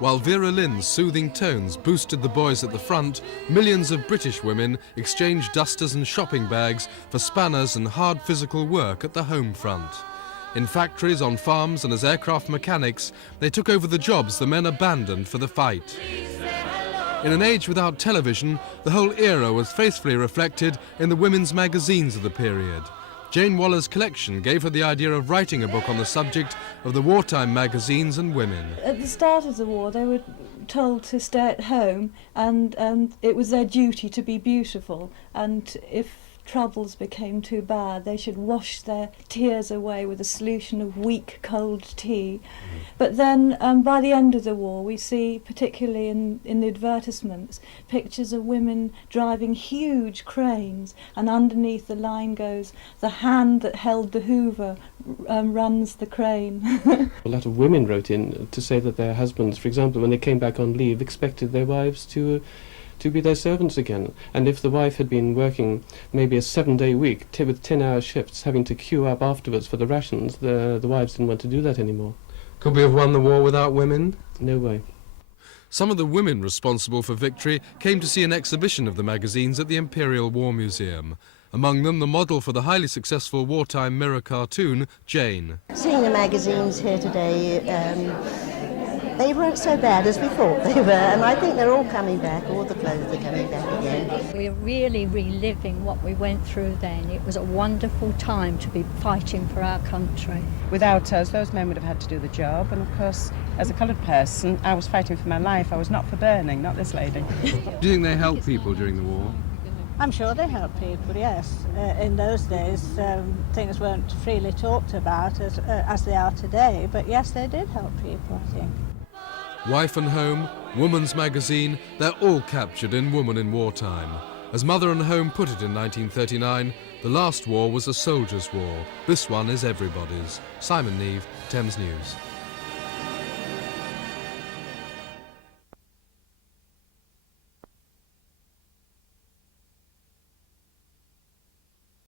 While Vera Lynn's soothing tones boosted the boys at the front, millions of British women exchanged dusters and shopping bags for spanners and hard physical work at the home front. In factories, on farms and as aircraft mechanics, they took over the jobs the men abandoned for the fight. In an age without television, the whole era was faithfully reflected in the women's magazines of the period. Jane Waller's collection gave her the idea of writing a book on the subject of the wartime magazines and women. At the start of the war, they were told to stay at home, and it was their duty to be beautiful, and if troubles became too bad, they should wash their tears away with a solution of weak, cold tea. But then, by the end of the war, we see, particularly in the advertisements, pictures of women driving huge cranes, and underneath the line goes, "The hand that held the hoover runs the crane." A lot of women wrote in to say that their husbands, for example, when they came back on leave, expected their wives to be their servants again. And if the wife had been working maybe a 7-day week with 10-hour shifts, having to queue up afterwards for the rations, the wives didn't want to do that anymore. Could we have won the war without women? No way. Some of the women responsible for victory came to see an exhibition of the magazines at the Imperial War Museum. Among them, the model for the highly successful wartime mirror cartoon, Jane. Seeing the magazines here today, they weren't so bad as we thought they were, and I think they're all coming back, all the clothes are coming back again. We're really reliving what we went through then. It was a wonderful time to be fighting for our country. Without us, those men would have had to do the job, and of course, as a coloured person, I was fighting for my life. I was not for burning, not this lady. Do you think they helped people during the war? I'm sure they helped people, yes. In those days, things weren't freely talked about as they are today, but yes, they did help people, I think. Wife and Home, Woman's Magazine, they're all captured in Woman in Wartime. As Mother and Home put it in 1939, the last war was a soldier's war. This one is everybody's. Simon Neve, Thames News.